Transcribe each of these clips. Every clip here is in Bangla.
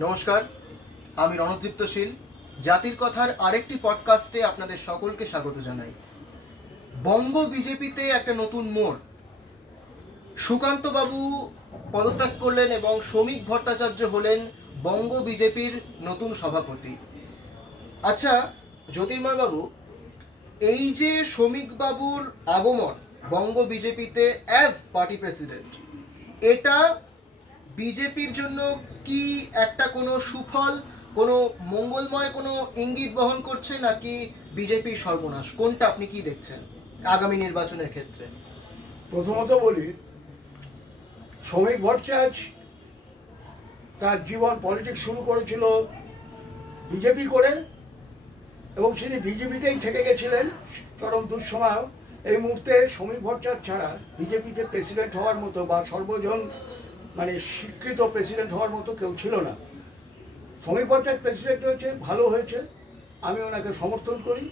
নমস্কার, আমি রণদীপ্ত শীল। জাতির কথার আরেকটি পডকাস্টে আপনাদের সকলকে স্বাগত জানাই। বঙ্গ বিজেপিতে একটা নতুন মোড়। সুকান্ত বাবু পদত্যাগ করলেন এবং শ্রমিক ভট্টাচার্য হলেন বঙ্গ বিজেপির নতুন সভাপতি। আচ্ছা জ্যোতির্ময় বাবু এই যে শ্রমিক বাবুর আগমন বঙ্গ বিজেপিতে অ্যাজ পার্টি প্রেসিডেন্ট এটা বিজেপির জন্য কি একটা কোনো সুফল, কোনো মঙ্গলময় কোনো ইঙ্গিত বহন করছে নাকি বিজেপির সর্বনাশ? কোনটা আপনি কি দেখছেন আগামী নির্বাচনের ক্ষেত্রে? প্রথমত বলি শ্রমিক ভট্টাচার্য তার জীবন পলিটিক্স শুরু করেছিল বিজেপি করে এবং তিনি বিজেপিতেই থেকে গেছিলেন চরম দুঃসময়। এই মুহূর্তে শ্রমিক ভট্টাচার্য ছাড়া বিজেপিতে প্রেসিডেন্ট হওয়ার মতো বা সর্বজন মানে স্বীকৃত প্রেসিডেন্ট হওয়ার মতো কেউ ছিল না। শ্রমিক প্রেসিডেন্ট হয়েছে, ভালো হয়েছে। আমি ওনাকে সমর্থন করি।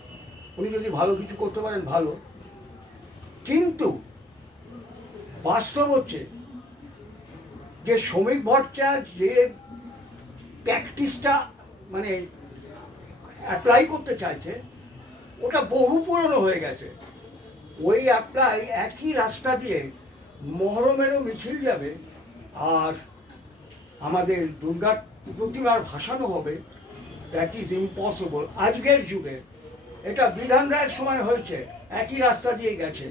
উনি যদি ভালো কিছু করতে পারেন, ভালো। কিন্তু বাস্তব হচ্ছে যে শ্রমিক ভট্টাচার্য যে প্র্যাকটিসটা মানে অ্যাপ্লাই করতে চাইছে, ওটা বহু পুরনো হয়ে গেছে। ওই অ্যাপ্লাই একই রাস্তা দিয়ে মহরমেরও মিছিল যাবে। আর আমাদের দুর্গার প্রতিমার ভাসানো হবে। দ্যাট ইজ ইম্পসিবল আজকের যুগে এটা বিধান রায়ের সময় হয়েছে, একই রাস্তা দিয়ে গেছে।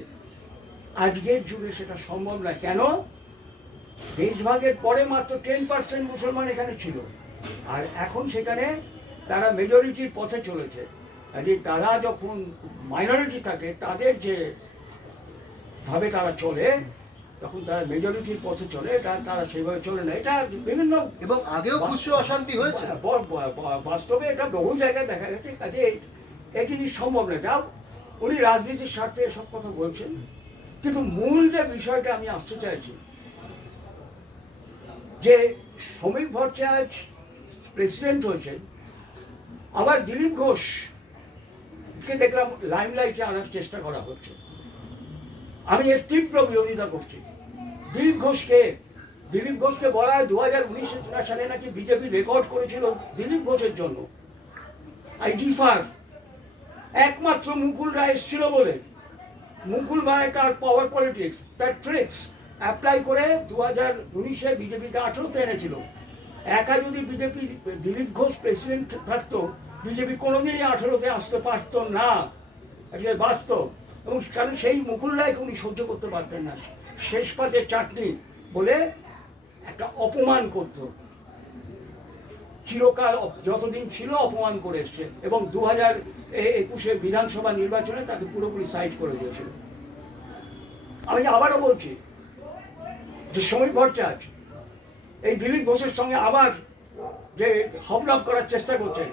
আজকের যুগে সেটা সম্ভব না কেন? দেশভাগের পরে মাত্র টেন পার্সেন্ট মুসলমান এখানে ছিল। আর এখন সেখানে তারা মেজরিটির পথে চলেছে। কাজে তারা যখন মাইনরিটি থাকে, তাদের যে ভাবে তারা চলে তখন তারা মেজরিটির পথে চলে এটা তারা সেইভাবে চলে না। এটা বিভিন্ন এবং আগেও খুচরো অশান্তি হয়েছে। বাস্তবে এটা বহু জায়গায় দেখা গেছে কাজে এই- এই জিনিস সম্ভব না। যাও উনি রাজনীতির স্বার্থে এসব কথা বলছেন কিন্তু মূল যে বিষয়টা আমি আসতে চাইছি যে শ্রমিক ভট্টাচার্য প্রেসিডেন্ট হয়েছেন আবার দিলীপ ঘোষ কে দেখলাম লাইমলাইটে আনার চেষ্টা করা হচ্ছে। আমি এর তীব্র বিরোধিতা করছি। দিলীপ ঘোষকে দিলীপ ঘোষকে বলা হয় দু হাজার উনিশ সালে নাকি বিজেপি রেকর্ড করেছিল দিলীপ ঘোষের জন্য। আই ডিফার একমাত্র মুকুল রায় এসেছিল বলে। মুকুল রায় তার পাওয়ার পলিটিক্স তার ট্রিক্স অ্যাপ্লাই করে দু হাজার উনিশে বিজেপিতে আঠেরোতে এনেছিল একা যদি বিজেপি, দিলীপ ঘোষ প্রেসিডেন্ট থাকতো, বিজেপি কোনোদিনই আঠেরোতে আসতে পারতো না। এটা বাস্তব? এবং কারণ সেই মুকুল রায়কে উনি সহ্য করতে পারতেন না। শেষ পাতে চাটনি বলে একটা অপমান করতো। চিরকাল যতদিন ছিল অপমান করে এসছে এবং দু হাজার একুশে বিধানসভা নির্বাচনে তাকে পুরোপুরি সাইড করে দিয়েছিল। আমি আবারও বলছি যে শ্রমিক ভট্টাচার্য এই দিলীপ ঘোষের সঙ্গে আবার যে হবলাভ করার চেষ্টা করছে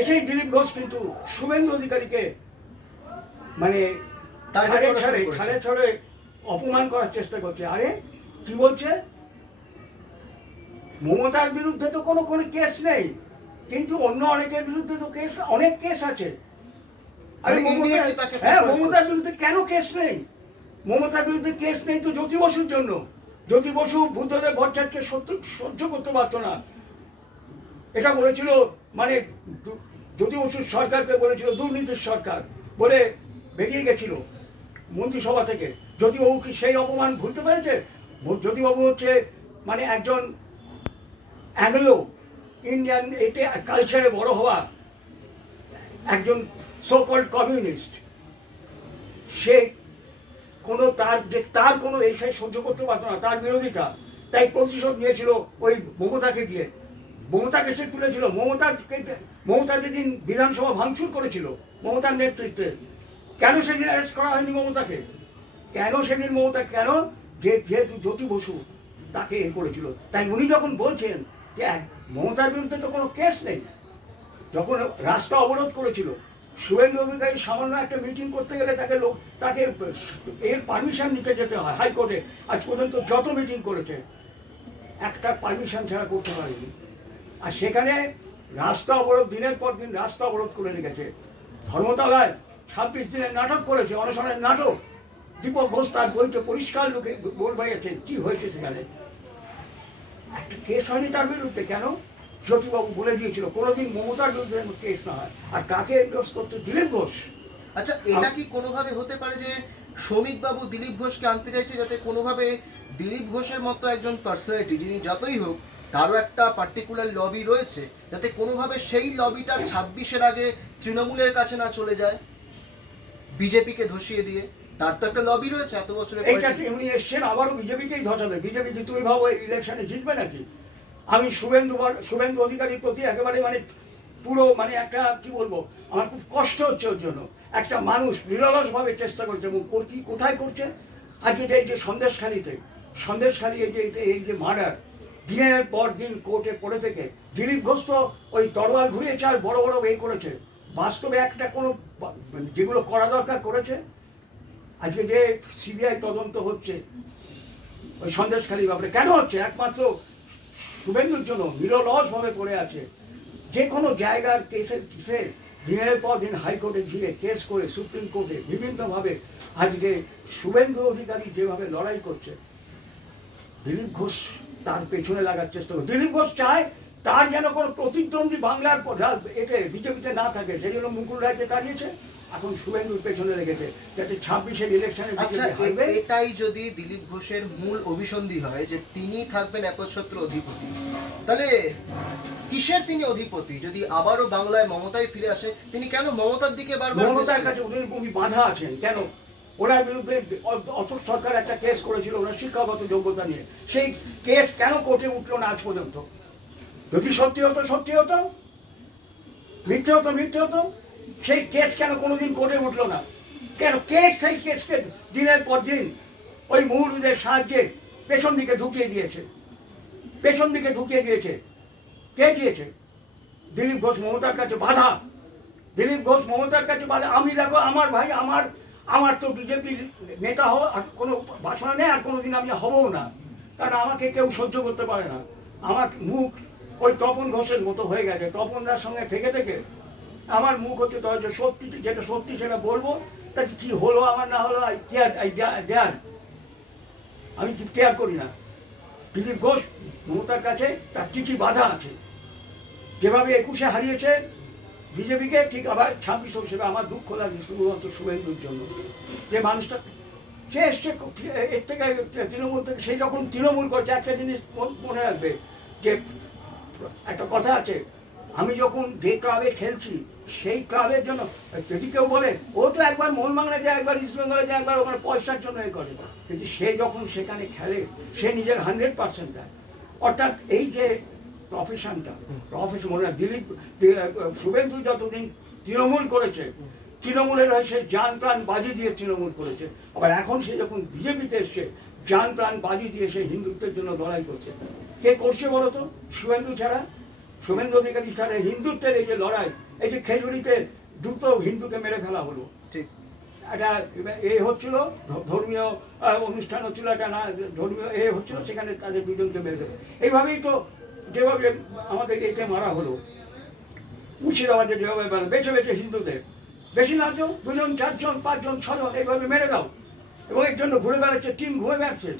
এসেই দিলীপ ঘোষ কিন্তু শুভেন্দু অধিকারীকে মানে ছাড়ে ছাড়ে ছাড়ে ছাড়ে অপমান করার চেষ্টা করছে। আরে কি বলছে? মমতার বিরুদ্ধে তো কোনো কোনো কেস নেই কিন্তু অন্য অনেকের বিরুদ্ধে তো কেস অনেক কেস আছে। আরে হ্যাঁ মমতার বিরুদ্ধে কেন কেস নেই? মমতার বিরুদ্ধে কেস নেই তো জ্যোতি বসুর জন্য। জ্যোতি বসু বুদ্ধদেব ভট্টাচার্যকে সত্য সহ্য করতে পারতো না। এটা বলেছিল মানে জ্যোতি বসুর সরকারকে বলেছিল দুর্নীতির সরকার বলে বেরিয়ে গেছিল। মন্ত্রিসভা থেকে। জ্যোতিবাবু কি সেই অপমান ভুলতে পেরেছে? জ্যোতিবাবু হচ্ছে মানে একজন অ্যাংলো ইন্ডিয়ান এতে কালচারে বড় হওয়া একজন সোকল্ড কমিউনিস্ট সে কোনো তার যে তার কোনো এসে সহ্য করতে পারতো না, তার বিরোধিতা। তাই প্রতিশোধ নিয়েছিল ওই মমতাকে দিয়ে। মমতাকে সে তুলেছিল? মমতাকে মমতা যেদিন বিধানসভা ভাঙচুর করেছিল, মমতার নেতৃত্বে কেন সেদিন অ্যারেস্ট করা হয়নি মমতাকে? কেন সেদিন মমতা, কেন যে যেহেতু জ্যোতি বসু তাকে এ করেছিল? তাই উনি যখন বলছেন যে মমতার বিরুদ্ধে তো কোনো কেস নেই। যখন রাস্তা অবরোধ করেছিল, শুভেন্দু অধিকারী সামান্য একটা মিটিং করতে গেলে তাকে লোক, তাকে এর পারমিশন নিতে যেতে হয় হাইকোর্টে। আজ পর্যন্ত যত মিটিং করেছে, একটা পারমিশন ছাড়া করতে পারেনি। আর সেখানে রাস্তা অবরোধ, দিনের পর দিন রাস্তা অবরোধ করে রেখেছে। ধর্মতলায় ছাব্বিশ দিনের নাটক করেছে, অনশনের নাটক। দীপক ঘোষ তার বইতে পরিষ্কার লোকে বলবাইয়াছেন কি হয়েছে সেখানে। একটা কেস হয়নি তার বিরুদ্ধে কেন? জ্যোতিবাবু বলে দিয়েছিল, কোনোদিন মমতার বিরুদ্ধে কেস না হয়। আর কাকে এন্ডোর্স করতে দিলীপ ঘোষ। আচ্ছা এটা কি কোনোভাবে হতে পারে যে শ্রমিক বাবু দিলীপ ঘোষকে আনতে চাইছে যাতে কোনোভাবে দিলীপ ঘোষের মতো একজন পার্সোনালিটি যিনি যতই হোক, তারও একটা পার্টিকুলার লবি রয়েছে, যাতে কোনোভাবে সেই লবিটা ছাব্বিশের আগে তৃণমূলের কাছে না চলে যায়? বিজেপিকে ধসিয়ে দিয়ে তার তো একটা লবি রয়েছে এত বছরের এইটাতে উনি এসছেন আবারও বিজেপিকেই ধসাবে। বিজেপি কি তুমি ভাবো ইলেকশনে জিতবে নাকি? আমি শুভেন্দু শুভেন্দু অধিকারীর প্রতি একেবারে মানে পুরো মানে একটা কি বলব আমার খুব কষ্ট হচ্ছে ওর জন্য। একটা মানুষ নিরলসভাবে চেষ্টা করছে এবং কো- কোথায় করছে? আজকে এই যে সন্দেশখালিতে সন্দেশখালি এই যে এই যে মার্ডার দিনের পর দিন কোর্টে পড়ে থেকে দিলীপ ঘোষ তো ওই তরোয়াল ঘুরিয়েছে আর বড় বড় এই করেছে। বাস্তবে একটা কোনো যেগুলো করা দরকার করেছে। আজকে যে সিবিআই তদন্ত হচ্ছে, ওই সন্দেশখালী ব্যাপারে কেন হচ্ছে? একমাত্র শুভেন্দুর জন্য নিরলসভাবে পড়ে আছে। যে কোনো জায়গার কেসের কেসে দিনের পর দিন হাইকোর্টে ঘিরে কেস করে সুপ্রিম কোর্টে বিভিন্নভাবে আজকে শুভেন্দু অধিকারী যেভাবে লড়াই করছে, দিলীপ ঘোষ তার পেছনে লাগার চেষ্টা করে। দিলীপ ঘোষ চায় তার যেন কোনো প্রতিদ্বন্দ্বী বাংলার এতে বিজেপিতে না থাকে সেই জন্য মুকুল রায়কে দাঁড়িয়েছে এখন শুভেন্দুর পেছনে লেগেছে যাতে ছাব্বিশের ইলেকশনে আচ্ছা এ- এটাই যদি দিলীপ ঘোষের মূল অভিসন্ধি হয় যে তিনি থাকবেন একচ্ছত্র অধিপতি তাহলে কিসের তিনি অধিপতি? যদি আবারও বাংলায় মমতায় ফিরে আসে তিনি কেন মমতার দিকে বারবার মমতার কাছে উনি উনি বাধা আছেন। কেন? ওনার বিরুদ্ধে অশোক সরকার একটা কেস করেছিল ওনার শিক্ষাগত যোগ্যতা নিয়ে। সেই কেস কেন কোর্টে উঠল না আজ পর্যন্ত? যদি সত্যি হতো সত্যি হতো। মিথ্যে হতো মিথ্যে হতো। সেই কেস কেন কোনোদিন করে উঠল না? কেন কে সেই কেসকে দিনের পর দিন ওই মুহুর্মুদের সাহায্যে পেছন দিকে ঢুকিয়ে দিয়েছে? পেছন দিকে ঢুকিয়ে দিয়েছে। কে দিয়েছে? দিলীপ ঘোষ মমতার কাছে বাধা। দিলীপ ঘোষ মমতার কাছে বলে আমি দেখো, আমার ভাই, আমার আমার তো বিজেপির নেতা হওয়া আর কোনো বাসনা নেই, আর কোনোদিন আমি হবও না। কারণ আমাকে কেউ সহ্য করতে পারে না। আমার মুখ ওই তপন ঘোষের মতো হয়ে গেছে। তপনদার সঙ্গে থেকে থেকে আমার মুখ হচ্ছে তো যে সত্যি, যেটা সত্যি সেটা বলব। তাতে কি হলো আমার না হলো কেয়ার দেয়ার আমি কেয়ার করি না? দিলীপ ঘোষ মমতার কাছে তার কি কি বাধা আছে? যেভাবে একুশে হারিয়েছে বিজেপিকে, ঠিক আবার ছাব্বিশ হিসেবে আমার দুঃখ লাগে শুধুমাত্র শুভেন্দুর জন্য। যে মানুষটা, সে এসছে এর থেকে, তৃণমূল থেকে সেই যখন তৃণমূল করছে, একটা জিনিস মনে রাখবে যে একটা কথা আছে, আমি যখন যে ক্লাবে খেলছি, সেই ক্লাবের জন্য, যদি কেউ বলে, ও তো একবার মোহনবাংলা যায়, একবার ইস্ট বেঙ্গলে যায়, একবার ওখানে পয়সার জন্য এ করে। কিন্তু সে যখন সেখানে খেলে, সে নিজের হান্ড্রেড পার্সেন্ট দেয়। অর্থাৎ এই যে প্রফেশনটা প্রফেশন মনে হয় দিলীপ শুভেন্দু যতদিন তৃণমূল করেছে, তৃণমূলের হয়ে সে যান প্রাণ বাজি দিয়ে তৃণমূল করেছে। আবার এখন সে যখন বিজেপিতে এসছে, যান প্রাণ বাজি দিয়ে সে হিন্দুত্বের জন্য লড়াই করছে। কে করছে বলতো? শুভেন্দু ছাড়া। শুভেন্দু অধিকারী ছাড়া হিন্দুত্বের এই যে লড়াই এই যে খেজুরিতে দুটো হিন্দুকে মেরে ফেলা হলো। ঠিক। একটা এ হচ্ছিল ধর্মীয় অনুষ্ঠান হচ্ছিল একটা না ধর্মীয় এ হচ্ছিল সেখানে তাদের দুজনকে মেরে দেবে এইভাবেই তো যেভাবে আমাদের এতে মারা হলো। মুর্শিদাবাদে যেভাবে বেছে বেছে হিন্দুদের। বেশি না তো দুজন চারজন পাঁচজন ছজন এইভাবে মেরে দাও। এবং এর জন্য ঘুরে বেড়াচ্ছে টিম ঘুরে বেড়াচ্ছে।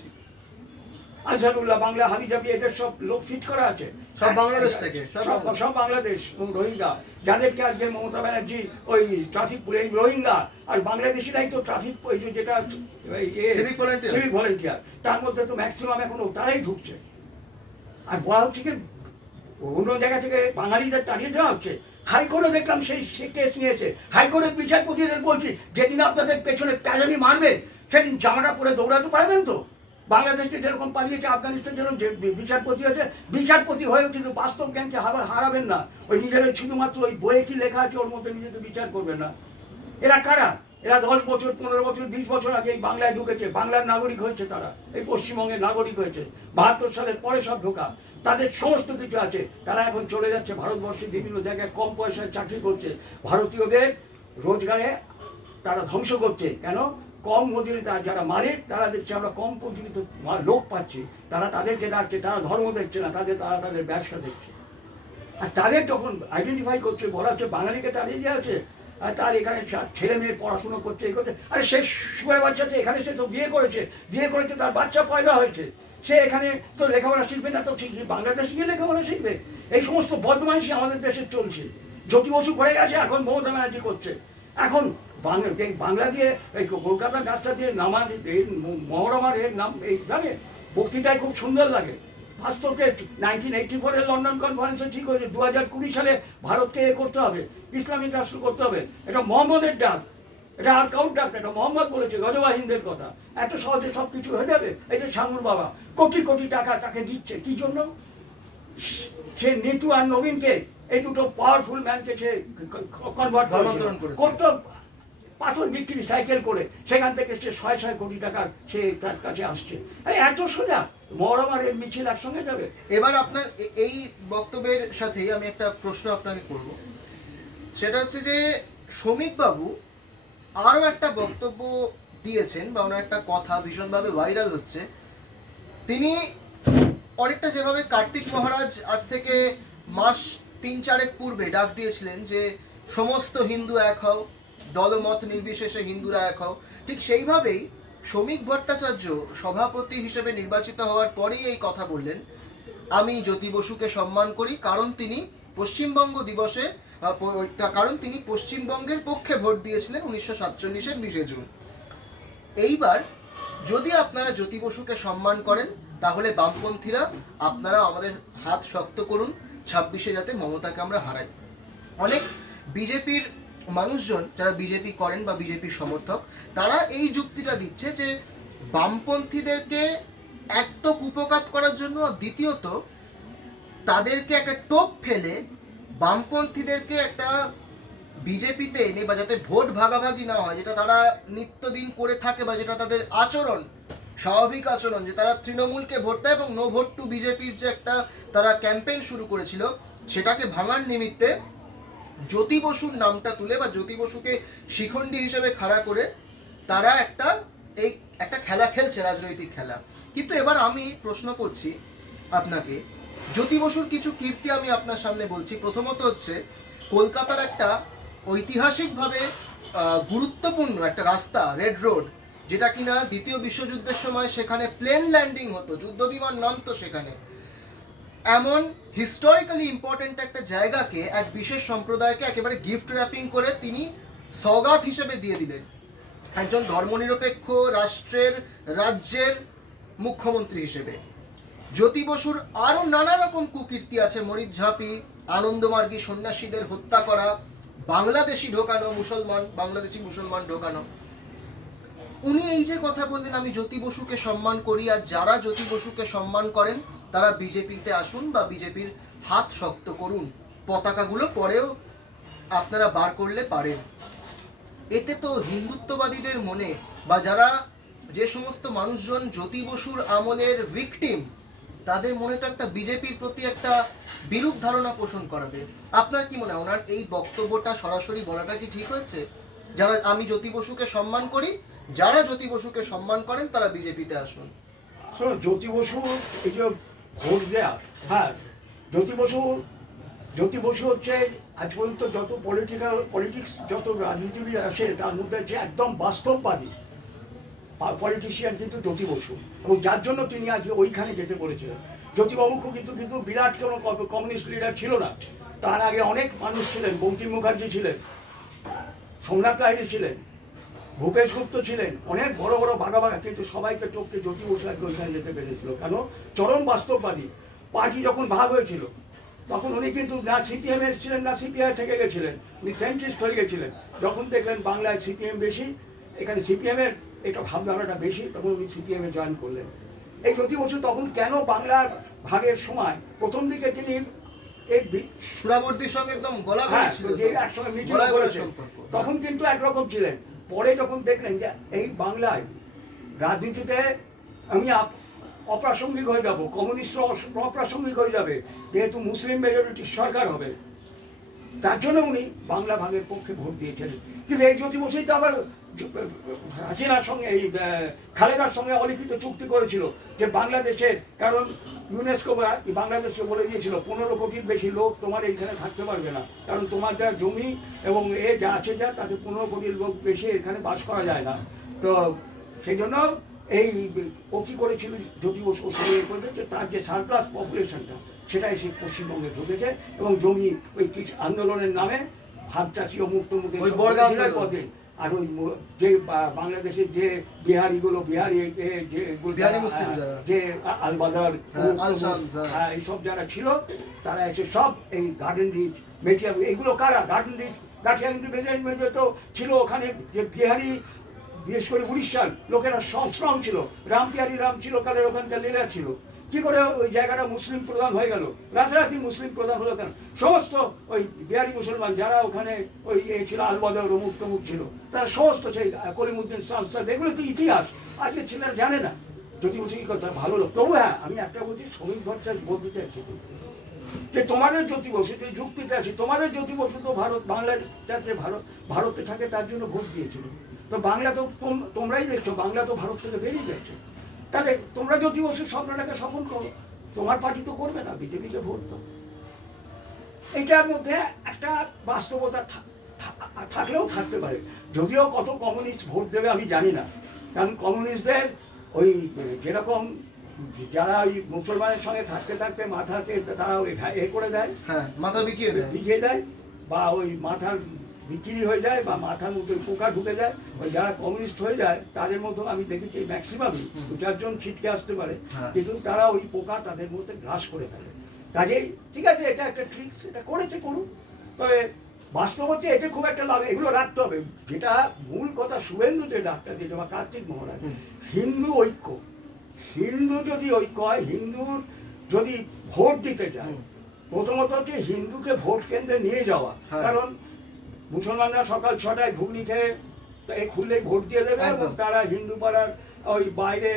আনসারুল্লাহ বাংলা হাবিজাবি এদের সব লোক ফিট করা আছে। সব বাংলাদেশ থেকে, সব সব বাংলাদেশ। এবং রোহিঙ্গা। যাদেরকে আজকে মমতা ব্যানার্জি ওই ট্রাফিক এই রোহিঙ্গা। আর বাংলাদেশিরাই তো ট্রাফিক ওই যেটা সিভিক ভলেন্টিয়ার তার মধ্যে তো ম্যাক্সিমাম এখন তারাই ঢুকছে। আর বলা হচ্ছে কি অন্য জায়গা থেকে বাঙালিদের তাড়িয়ে দেওয়া হচ্ছে। হাইকোর্টে দেখলাম সেই সে কেস নিয়েছে। হাইকোর্টের বিচারপতিদের বলছি যেদিন আপনাদের পেছনে প্যাজানি মারবে সেদিন জামাটা পরে দৌড়াতে পারবেন তো? বাংলাদেশে যেরকম পালিয়েছে, আফগানিস্তান যেরকম বিচারপতি হয়েছে, বিচারপতি হয়েও কিন্তু বাস্তব জ্ঞানকে হারা- হারাবেন না। ওই নিজের শুধুমাত্র ওই বইয়ে কি লেখা আছে, ওর মধ্যে নিজেকে বিচার করবেন না। এরা কারা? এরা দশ বছর, পনেরো বছর, বিশ বছর আগে এই বাংলায় ঢুকেছে। বাংলার নাগরিক হয়েছে তারা। এই পশ্চিমবঙ্গের নাগরিক হয়েছে। বাহাত্তর সালের পরে সব ঢোকা। তাদের সমস্ত কিছু আছে। তারা এখন চলে যাচ্ছে ভারতবর্ষের বিভিন্ন জায়গায় কম পয়সায় চাকরি করছে। ভারতীয়দের রোজগারে তারা ধ্বংস করছে। কেন? কম মজুরি তার যারা মালিক, তারা দেখছে আমরা কম মা- লোক পাচ্ছি। তারা তাদেরকে ডাকছে, তারা ধর্ম দেখছে না, তাদের তারা তাদের ব্যবসা দেখছে। আর তাদের যখন আইডেন্টিফাই করছে, বলা হচ্ছে বাঙালিকে তাড়িয়ে দেওয়া হচ্ছে আর তার এখানে ছেলে মেয়ে পড়াশুনো করছে এই করছে। আরে সে শুয়ে বাচ্চাতে এখানে সে তো বিয়ে করেছে বিয়ে করেছে তার বাচ্চা পয়দা হয়েছে। সে এখানে তো লেখাপড়া শিখবে না, তো কি বাংলাদেশে গিয়ে লেখাপড়া শিখবে? এই সমস্ত বদমাইশি আমাদের দেশে চলছে। জ্যোতি বসু করে গেছে, এখন মমতা ব্যানার্জি করছে। এখন বাংলা বাংলা দিয়ে এই কলকাতার গাছটা দিয়ে নামা এই মহরমার এর নাম এই জানে? বক্তৃতায় খুব সুন্দর লাগে। বাস্তবকে নাইনটিন এইটি ফোরের লন্ডন কনফারেন্সে ঠিক হয়েছে। দু হাজার কুড়ি সালে ভারতকে এ করতে হবে ইসলামিক রাষ্ট্র করতে হবে। এটা মোহাম্মদের ডাক। এটা আর কাউর ডাক এটা মোহাম্মদ বলেছে গজবা হিন্দের কথা। এত সহজে সব কিছু হয়ে যাবে? এই যে শামুর বাবা কোটি কোটি টাকা তাকে দিচ্ছে কি জন্য? সে নিতু আর নবীনকে এই দুটো পাওয়ারফুল ম্যানকে সে কনভার্ট। করতো পাথর বিক্রি, সাইকেল করে, সেখান থেকে সে ছয় ছয় কোটি টাকা সে তার কাছে আসছে। আরে, এত সোজা! মহরমার এর মিছিল একসঙ্গে যাবে? এবার আপনার এই বক্তব্যের সাথেই আমি একটা প্রশ্ন আপনাকে করব। সেটা হচ্ছে যে শ্রমিক বাবু আরও একটা বক্তব্য দিয়েছেন বা ওনার একটা কথা ভীষণভাবে ভাইরাল হচ্ছে। তিনি অনেকটা যেভাবে কার্তিক মহারাজ আজ থেকে মাস তিন চারেক পূর্বে ডাক দিয়েছিলেন যে, সমস্ত হিন্দু এক হও। দলমত নির্বিশেষে হিন্দুরা এক হও। ঠিক সেইভাবেই শ্রমিক ভট্টাচার্য সভাপতি হিসেবে নির্বাচিত হওয়ার পরেই এই কথা বললেন। আমি জ্যোতি বসুকে সম্মান করি, কারণ তিনি পশ্চিমবঙ্গ দিবসে কারণ তিনি পশ্চিমবঙ্গের পক্ষে ভোট দিয়েছিলেন উনিশশো সাতচল্লিশের বিশে জুন। এইবার যদি আপনারা জ্যোতি বসুকে সম্মান করেন, তাহলে বামপন্থীরা আপনারা আমাদের হাত শক্ত করুন, ছাব্বিশে যাতে মমতাকে আমরা হারাই। অনেক বিজেপির মানুষজন যারা বিজেপি করেন বা বিজেপির সমর্থক, তারা এই যুক্তিটা দিচ্ছে যে বামপন্থীদেরকে এক তো কুপকাত করার জন্য দ্বিতীয়ত তাদেরকে একটা টোপ ফেলে বামপন্থীদেরকে একটা বিজেপিতে এনে বা যাতে ভোট ভাগাভাগি না হয়, যেটা তারা নিত্যদিন করে থাকে বা যেটা তাদের আচরণ, স্বাভাবিক আচরণ, যে তারা তৃণমূলকে ভোট দেয় এবং নো ভোট টু বিজেপির যে একটা তারা ক্যাম্পেইন শুরু করেছিল, সেটাকে ভাঙার নিমিত্তে জ্যোতি বসুর নামটা তুলে বা জ্যোতি বসুকে শিখণ্ডী হিসেবে খাড়া করে তারা একটা এই একটা খেলা খেলছে, রাজনৈতিক খেলা। কিন্তু এবার আমি প্রশ্ন করছি আপনাকে, জ্যোতি বসুর কিছু কীর্তি আমি আপনার সামনে বলছি। প্রথমত হচ্ছে, কলকাতার একটা ঐতিহাসিকভাবে গুরুত্বপূর্ণ একটা রাস্তা, রেড রোড, যেটা কিনা দ্বিতীয় বিশ্বযুদ্ধের সময় সেখানে প্লেন ল্যান্ডিং হতো, যুদ্ধবিমান নামতো সেখানে। এমন হিস্টোরিক্যালি ইম্পর্ট্যান্ট একটা জায়গাকে, এক বিশেষ সম্প্রদায়কে একেবারে গিফট র্যাপিং করে তিনি সৌগাত হিসেবে দিয়ে দিলেন। একজন ধর্মনিরপেক্ষ রাষ্ট্রের রাজ্যের মুখ্যমন্ত্রী হিসেবে। জ্যোতি বসুর আরও নানা রকম কুকীর্তি আছে, মরিচ ঝাঁপি, আনন্দমার্গী সন্ন্যাসীদের হত্যা করা, বাংলাদেশি ঢোকানো, মুসলমান, বাংলাদেশি মুসলমান ঢোকানো। উনি এই যে কথা বললেন, আমি জ্যোতি বসুকে সম্মান করি, আর যারা জ্যোতি বসুকে সম্মান করেন তারা বিজেপিতে আসুন বা বিজেপির হাত শক্ত করুন। পতাকাগুলো পরেও আপনারা বার করলে পারেন। এতে তো হিন্দুত্ববাদীদের মনে বা যারা যে সমস্ত মানুষজন জ্যোতি বসুর আমলের ভিকটিম তাদের মনে তো একটা বিজেপির প্রতি একটা বিরূপ ধারণা পোষণ করাবে। আপনার কি মনে হয়, ওনার এই বক্তব্যটা সরাসরি বলাটা কি ঠিক হচ্ছে যারা আমি জ্যোতি বসুকে সম্মান করি, যারা জ্যোতি বসুকে সম্মান করেন, তারা বিজেপিতে আসুন। জ্যোতি বসু, এই ভোট দেয়া। হ্যাঁ জ্যোতি বসু জ্যোতি বসু হচ্ছে আজ পর্যন্ত যত পলিটিক্যাল পলিটিক্স যত রাজনীতিবিদ আসে তার মধ্যে হচ্ছে একদম বাস্তববাদী পলিটিশিয়ান কিন্তু জ্যোতি বসু। এবং যার জন্য তিনি আজ ওইখানে যেতে বলেছিলেন। জ্যোতিবাবু কিন্তু কিন্তু বিরাট কোনো কমিউনিস্ট লিডার ছিল না। তার আগে অনেক মানুষ ছিলেন, বঙ্কিম মুখার্জি ছিলেন, সোমনাথ লাহিড়ী ছিলেন ভূপেশ গুপ্ত ছিলেন। অনেক বড় বড় বাঘা বাঘা কিন্তু সবাইকে টপকে জ্যোতি বসু ওইখানে যেতে পেরেছিল। কেন চরম বাস্তববাদী। পার্টি যখন ভাগ হয়েছিল তখন উনি কিন্তু না সিপিএম এসেছিলেন না সিপিআই থেকে গেছিলেন। উনি সেন্ট্রিস্ট হয়ে গেছিলেন। যখন দেখলেন বাংলায় সিপিএম বেশি এখানে সিপিএম এর এটা ভাবধারাটা বেশি তখন উনি সিপিএম এ জয়েন করলেন। এই জ্যোতি বসু তখন কেন বাংলার ভাগের সময় প্রথম দিকে তিনি এই সুরাবর্তীর সঙ্গে একদম গলা হ্যাঁ, একসঙ্গে মিটিং তখন কিন্তু একরকম ছিলেন। পরে যখন দেখলেন যে এই বাংলায় রাজনীতিতে আমি অপ্রাসঙ্গিক হয়ে যাব, কমিউনিস্ট অপ্রাসঙ্গিক হয়ে যাবে, যেহেতু মুসলিম মেজরিটির সরকার হবে, তার জন্য উনি বাংলা ভাগের পক্ষে ভোট দিয়েছিলেন কিন্তু এই জ্যোতি বসুই তো আবার হাসিনার সঙ্গে, এই খালেদার সঙ্গে অলিখিত চুক্তি করেছিল যে বাংলাদেশের, কারণ ইউনেস্কো বলে দিয়েছিল, পনেরো কোটির বেশি লোক তোমার এইখানে থাকতে পারবে না। কারণ তোমার যা জমি এবং এ যা আছে যা, তাতে পনেরো কোটির লোক বেশি এখানে বাস করা যায় না। তো সেই জন্য এই, ও কি করেছিল জ্যোতি বসু করেছে তার যে সারপ্লাস পপুলেশনটা সেটাই এসে পশ্চিমবঙ্গে ঢুকেছে এবং জমি ওই কিছু আন্দোলনের নামে হাত চাষি ও মুক্ত মুখে। পথে। আর ওই যে বাংলাদেশের যে বিহারিগুলো বিহারি যে বিহারি আলবাদার হ্যাঁ, হ্যাঁ। এইসব যারা ছিল তারা এসে সব এই গার্ডেন রিচ মেটিয়া এইগুলো কারা? গার্ডেন রিচ রিচ তো ছিল ওখানে যে বিহারি বিশেষ করে উড়িষ্যার লোকেরা সব স্ট্রং ছিল। রামপিয়ারি রাম ছিল কালের ওখানকার লীলা ছিল। কি করে ওই জায়গাটা মুসলিম প্রধান হয়ে গেল? রাতারাতি মুসলিম প্রধান হলো কেন? সমস্ত ওই বিহারি মুসলমান যারা ওখানে ওই ছিল আলবদর অমুক তমুক ছিল, তারা সমস্ত সেই কলিমুদ্দিন সংস্থা এগুলো তো ইতিহাস। আজকে ছেলেরা জানে না। যদি বলছি কি কথা, ভালো লোক। তবু হ্যাঁ আমি একটা বলছি, শ্রমিক ভট্টাচার্য বলতে চাইছি। যে তোমাদের জ্যোতি বসু, যে যুক্তিতে আছে, তোমাদের জ্যোতি বসু তো ভারত, বাংলার যাতে ভারত, ভারতে থাকে, তার জন্য ভোট দিয়েছিল। তো বাংলা তো তোমরাই দেখছ, বাংলা তো ভারত থেকে বেরিয়ে যাচ্ছে তাহলে তোমরা যদি বসুর স্বপ্নটাকে সফল করো তোমার পার্টি তো করবে না বিজেপিকে ভোট দাও। এইটার মধ্যে একটা বাস্তবতা থাকলেও থাকতে পারে। যদিও কত কমিউনিস্ট ভোট দেবে আমি জানি না। কারণ কমিউনিস্টদের ওই যেরকম যারা ওই মুসলমানের সঙ্গে থাকতে থাকতে মাথাকে তারা ওই এ করে দেয়। হ্যাঁ মাথা বিকিয়ে দেয়। ভিজিয়ে দেয় বা ওই মাথার বিক্রি হয়ে যায় বা মাথার মধ্যে পোকা ঢুকে যায় ওই যারা কমিউনিস্ট হয়ে যায় তাদের মধ্যে আমি দেখেছি ম্যাক্সিমামই দু চারজন ছিটকে আসতে পারে। হ্যাঁ। কিন্তু তারা ওই পোকা তাদের মধ্যে গ্রাস করে ফেলে। কাজেই ঠিক আছে এটা একটা ট্রিক্স এটা করেছে করুন তবে বাস্তব হচ্ছে এটা খুব একটা লাভ এগুলো রাখতে হবে। যেটা মূল কথা শুভেন্দু যে ডাক্তার দিয়েছে বা কার্তিক মহারাজ। হিন্দু ঐক্য। হিন্দু যদি ঐক্য হয় হিন্দুর যদি ভোট দিতে যায় প্রথমত হচ্ছে হিন্দুকে ভোট কেন্দ্রে নিয়ে যাওয়া। হ্যাঁ। কারণ মুসলমানরা সকাল ছটায় ঘুগনি খেয়ে এই খুললেই ভোট দিয়ে দেবে তারা হিন্দু পাড়ার ওই বাইরে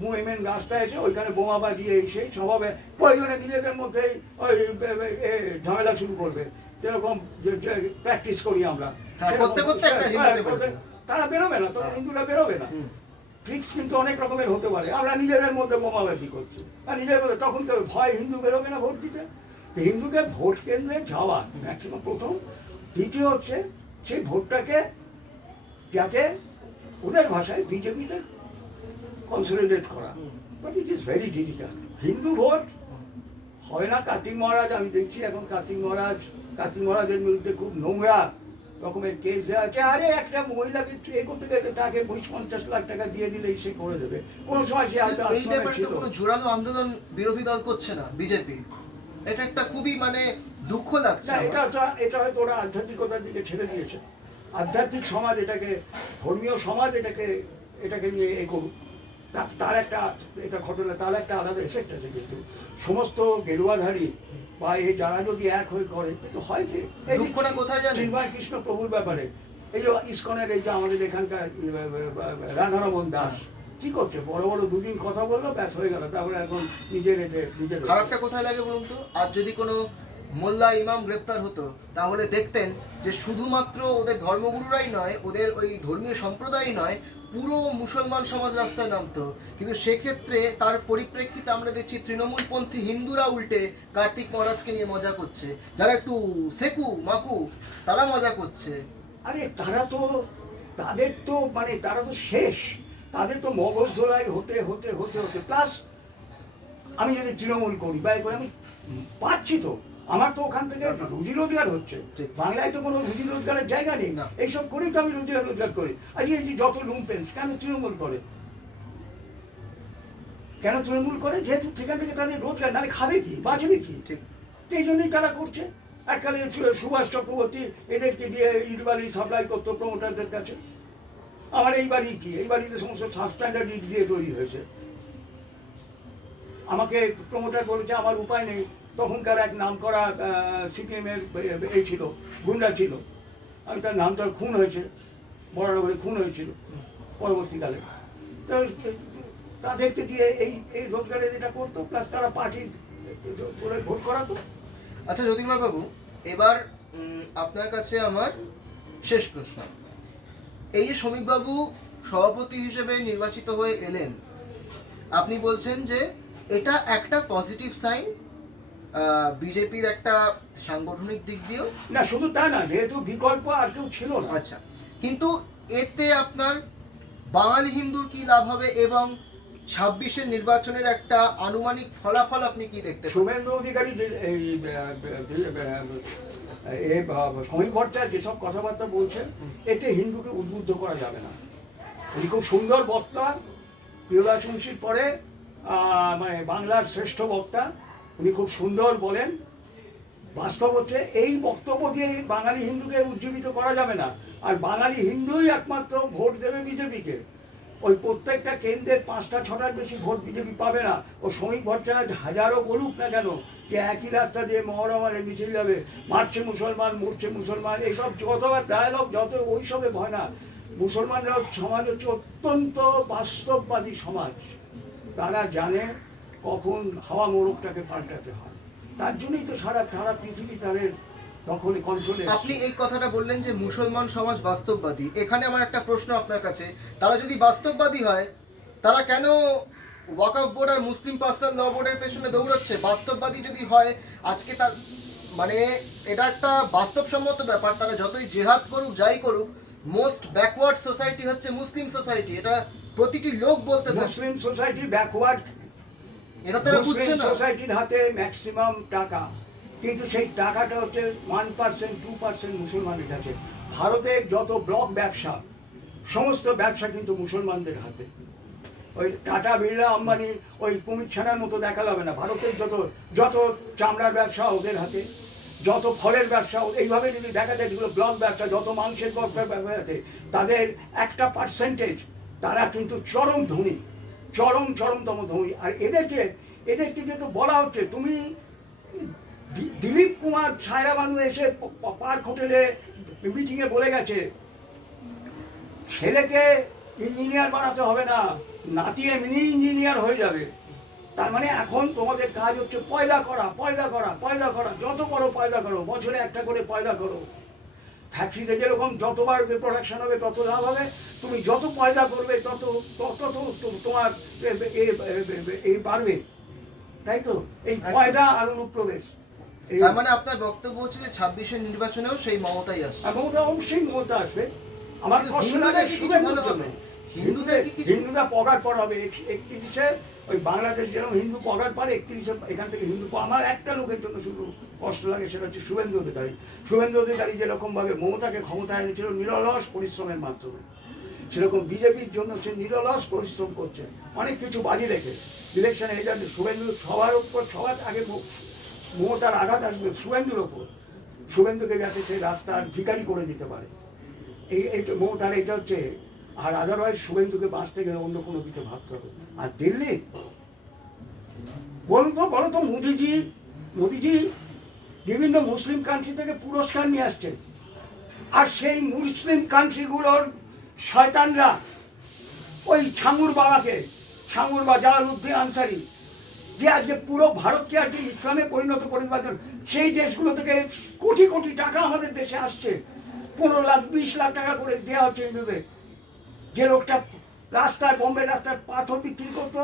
মুভমেন্ট রাস্তায় এসে ওইখানে বোমা বাজিয়ে সেই স্বভাবে প্রয়োজনে নিজেদের মধ্যেই ওই ঝামেলা শুরু করবে। যেরকম প্র্যাকটিস করি আমরা। হ্যাঁ, হ্যাঁ। তারা বেরোবে না তখন হ্যাঁ। হিন্দুরা বেরোবে না। ট্রিক্স কিন্তু অনেক রকমের হতে পারে। আমরা নিজেদের মধ্যে বোমাবাজি করছি। আর নিজেদের মধ্যে তখন তো ভয় হিন্দু বেরোবে না ভোট দিতে। হিন্দুকে ভোট কেন্দ্রে যাওয়া ম্যাক্সিমাম প্রথম। দ্বিতীয় হচ্ছে সেই ভোটটাকে যাতে ওদের ভাষায় বিজেপিতে কনসলিডেট করা। But it is very difficult Hindu vote হয় না কার্তিক মহারাজ আমি দেখছি এখন কার্তিক মহারাজ কার্তিক মহারাজের বিরুদ্ধে খুব নোংরা রকমের কেস দেওয়া আছে। আরে একটা মহিলাকে এ করতে গেলে তাকে বিশ পঞ্চাশ লাখ টাকা দিয়ে দিলেই সে করে দেবে। কোনো সময় সে হয়তো এই ব্যাপারে তো কোনো জোরালো আন্দোলন বিরোধী দল করছে না বিজেপি। এটা একটা খুবই মানে দুঃখ লাগছে না এটা এটা হয়তো ওরা আধ্যাত্মিকতার দিকে ছেড়ে দিয়েছে। আধ্যাত্মিক সমাজ এটাকে ধর্মীয় সমাজ এটাকে এটাকে নিয়ে এ করুক তার একটা এটা ঘটনা তার একটা আলাদা এফেক্ট আছে কিন্তু। সমস্ত গেরুয়াধারী বা এই যারা যদি এক হয়ে করে কিন্তু হয় যে দুঃখটা কোথায় জানেন? চিন্ময় কৃষ্ণ প্রভুর ব্যাপারে। এই যে ইস্কনের এই যে আমাদের এখানকার রাধারমন দাস কি করছে? বড় বড় দুদিন কথা বলল ব্যাস হয়ে গেল। তারপরে এখন নিজের এতে নিজের খারাপটা কোথায় লাগে বলুন তো? আর যদি কোনো মোল্লা ইমাম গ্রেপ্তার হতো, তাহলে দেখতেন যে শুধুমাত্র ওদের ধর্মগুরুরাই নয়, ওদের ওই ধর্মীয় সম্প্রদায়ই নয়, পুরো মুসলমান সমাজ রাস্তায় নামতো। কিন্তু সেক্ষেত্রে তার পরিপ্রেক্ষিতে আমরা দেখছি তৃণমূলপন্থী হিন্দুরা উল্টে কার্তিক মহারাজকে নিয়ে মজা করছে। যারা একটু সেকু, মাকু, তারা মজা করছে। আরে তারা তো, তাদের তো মানে তারা তো শেষ। তাদের তো মগজ ধোলাই হতে হতে হতে হতে। প্লাস আমি যদি তৃণমূল করি, বা আমি পাচ্ছি তো। আমার তো ওখান থেকে রুজি রোজগার হচ্ছে। বাংলায় তো কোনো রুজি রোজগারের জায়গা নেই। এইসব করেই তো আমি রুজি রোজগার করি। আজকে এই যে যত লুম্পেন কেন তৃণমূল করে? কেন তৃণমূল করে? যেহেতু সেখান থেকে তাদের রোজগার নাহলে খাবে কি? বাঁচবে কি? ঠিক। এই জন্যই তারা করছে। এককালে সুভাষ চক্রবর্তী এদেরকে দিয়ে ইট বালি সাপ্লাই করতো প্রমোটারদের কাছে। আমার এই বাড়ি কি? এই বাড়িতে সমস্ত সাবস্ট্যান্ডার্ড ইট দিয়ে তৈরি হয়েছে। আমাকে প্রমোটার বলেছে আমার উপায় নেই। তখনকার এক নাম করা সিপিএম এর এ- এই ছিল, গুন্ডা ছিল। আমি তার নামটা খুন হয়েছে বড় খুন হয়েছিল পরবর্তীকালে। তাদেরকে দিয়ে এই এই রোজগারের এটা করতো প্লাস তারা পার্টির করে ভোট করাতো। আচ্ছা জ্যোতির্ময় বাবু এবার আপনার কাছে আমার শেষ প্রশ্ন। এই যে শ্রমিকবাবু সভাপতি হিসেবে নির্বাচিত হয়ে এলেন, আপনি বলছেন যে এটা একটা পজিটিভ সাইন বিজেপির একটা সাংগঠনিক দিক দিয়েও? না শুধু তা না যেহেতু বিকল্প আর কেউ ছিল না। আচ্ছা কিন্তু এতে আপনার বাঙালি হিন্দুর কি লাভ হবে এবং ছাব্বিশের নির্বাচনের একটা আনুমানিক ফলাফল আপনি কি দেখতে শুভেন্দু অধিকারী সমীর ভট্টাচার্য যেসব কথাবার্তা বলছেন এতে হিন্দুকে উদ্বুদ্ধ করা যাবে না। উনি খুব সুন্দর বক্তা প্রিয়দাস মুন্সির পরে মানে বাংলার শ্রেষ্ঠ বক্তা। উনি খুব সুন্দর বলেন বাস্তব হচ্ছে এই বক্তব্য দিয়ে বাঙালি হিন্দুকে উজ্জীবিত করা যাবে না। আর বাঙালি হিন্দুই একমাত্র ভোট দেবে বিজেপিকে। ওই প্রত্যেকটা কেন্দ্রে পাঁচটা, ছটার বেশি ভোট বিজেপি পাবে না। ও শ্রমিক ভট্টাচার্য হাজারো বলুক না কেন, যে একই রাস্তা দিয়ে মহরমারে মিছিল যাবে, মারছে মুসলমান, মরছে মুসলমান, এইসব যতবার ডায়ালগ যত ওইসবে ভয় না মুসলমানরা সমাজ হচ্ছে অত্যন্ত বাস্তববাদী সমাজ। তারা জানে কখন হাওয়া মোড়কটাকে পাল্টাতে হয়। তার জন্যই তো সারা সারা পৃথিবী তাদের কন্ট্রোলে আপনি এই কথাটা বললেন যে মুসলমান সমাজ বাস্তববাদী। এখানে আমার একটা প্রশ্ন আপনার কাছে। তারা যদি বাস্তববাদী হয় তারা কেন ওয়াকফ বোর্ড আর মুসলিম পার্সোনাল ল বোর্ডের পেছনে দৌড়চ্ছে? বাস্তববাদী যদি হয় আজকে তার মানে এটা একটা বাস্তবসম্মত ব্যাপার। তারা যতই জেহাদ করুক যাই করুক মোস্ট ব্যাকওয়ার্ড সোসাইটি হচ্ছে মুসলিম সোসাইটি এটা প্রতিটি লোক বলতে মুসলিম সোসাইটি ব্যাকওয়ার্ড এটা তারা বুঝছে না। সোসাইটির হাতে ম্যাক্সিমাম টাকা। কিন্তু সেই টাকাটা হচ্ছে ওয়ান পার্সেন্ট টু পার্সেন্ট মুসলমানের কাছে। ভারতের যত ব্লক ব্যবসা সমস্ত ব্যবসা কিন্তু মুসলমানদের হাতে। ওই টাটা বিড়লা আম্বানি ওই কুমির ছানার মতো দেখা যাবে না। ভারতের যত যত চামড়ার ব্যবসা ওদের হাতে যত ফলের ব্যবসা এইভাবে যদি দেখা যায় যেগুলো ব্লক ব্যবসা যত মাংসের ব্যবসা ব্যবসাতে তাদের একটা পার্সেন্টেজ তারা কিন্তু চরম ধনী। চরম চরমতম ধনী আর এদেরকে এদেরকে যেহেতু বলা হচ্ছে, তুমি দিলীপ কুমার সায়রা বানু এসে পার্ক হোটেলে মিটিংয়ে বলে গেছে, ছেলেকে ইঞ্জিনিয়ার বানাতে হবে না, নাতি এমনি ইঞ্জিনিয়ার হয়ে যাবে। তার মানে এখন তোমাদের কাজ হচ্ছে পয়দা করা পয়দা করা পয়দা করা, যত করো পয়দা করো, বছরে একটা করে পয়দা করো। ফ্যাক্টরিতে যেরকম যতবার প্রোডাকশন হবে তত লাভ হবে। তুমি যত পয়দা করবে তত তত তোমার এই বাড়বে। তাই তো? এই পয়দা আর অনুপ্রবেশ। তার মানে আপনার বক্তব্য হচ্ছে যে ছাব্বিশের নির্বাচনেও সেই মমতাই আর মমতা অবশ্যই মমতা আসবে। আমার হিন্দুদের কি কিছু? হিন্দুদের হিন্দুরা পগার পর হবে। এক- একত্রিশে ওই বাংলাদেশ যেরকম হিন্দু পগার পারে একত্রিশে এখান থেকে হিন্দু আমার একটা লোকের জন্য শুধু কষ্ট লাগে, সেটা হচ্ছে শুভেন্দু অধিকারী। শুভেন্দু অধিকারী যেরকমভাবে মমতাকে ক্ষমতায় এনেছিল নিরলস পরিশ্রমের মাধ্যমে। সেরকম বিজেপির জন্য সে নিরলস পরিশ্রম করছে। অনেক কিছু বাজি রেখে। ইলেকশনে যাবে শুভেন্দু সবার উপর, সবার আগে মমতার আঘাত আসবে শুভেন্দুর ওপর শুভেন্দুকে যাতে সে রাস্তার ভিকারি করে দিতে পারে। এই এইটা মমতার এটা হচ্ছে আর আদারওয়াইজ শুভেন্দুকে বাঁচতে গেলে অন্য কোনো কিছু ভাবতে হবে। আর দিল্লি? বলুন তো, বলো তো, মোদিজি মোদিজি, বিভিন্ন মুসলিম কান্ট্রি থেকে পুরস্কার নিয়ে আসছেন আর সেই মুসলিম কান্ট্রিগুলোর শয়তানরা ওই ছাঙ্গুর বাবাকে ছাঙ্গুর বা জালালউদ্দিন আনসারি, যে আজকে পুরো ভারতকে আজকে ইসলামে পরিণত করে দেওয়ার সেই দেশগুলো থেকে কোটি কোটি টাকা আমাদের দেশে আসছে। পনেরো লাখ, বিশ লাখ টাকা করে দেওয়া হচ্ছে হিন্দুদের যে লোকটা রাস্তায় বোম্বে রাস্তায় পাথর বিক্রি করতো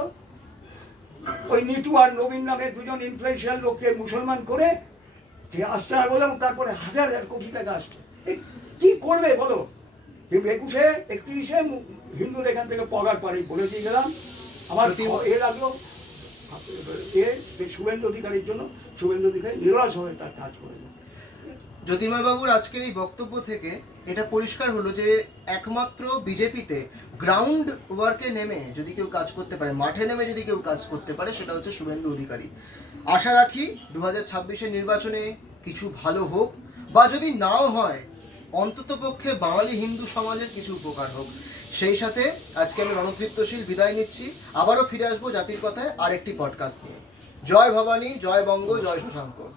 ওই নিটু আর নবীন নামে দুজন ইনফ্লুয়েন্সিয়াল লোককে মুসলমান করে যে আসতে বললাম তারপরে হাজার হাজার কোটি টাকা এই কি করবে বলো? একুশে একত্রিশে হিন্দুর এখান থেকে পগার পারে বলে দিয়ে গেলাম। আমার এ লাগল এ শুভেন্দু অধিকারীর জন্য শুভেন্দু অধিকারী নিরাশ হয়ে তার কাজ করে যায়। জ্যোতির্ময়বাবুর আজকের এই বক্তব্য থেকে এটা পরিষ্কার হলো যে একমাত্র বিজেপিতে গ্রাউন্ড ওয়ার্কে নেমে যদি কেউ কাজ করতে পারে, মাঠে নেমে যদি কেউ কাজ করতে পারে, সেটা হচ্ছে শুভেন্দু অধিকারী। আশা রাখি দু হাজার নির্বাচনে কিছু ভালো হোক, বা যদি নাও হয়, অন্তত পক্ষে বাঙালি হিন্দু সমাজের কিছু উপকার হোক। সেই সাথে আজকে আমি রণতৃপ্তশীল বিদায় নিচ্ছি। আবারও ফিরে আসব জাতির কথায় আরেকটি পডকাস্ট নিয়ে। জয় ভবানী, জয় বঙ্গ, জয় শশাঙ্ক।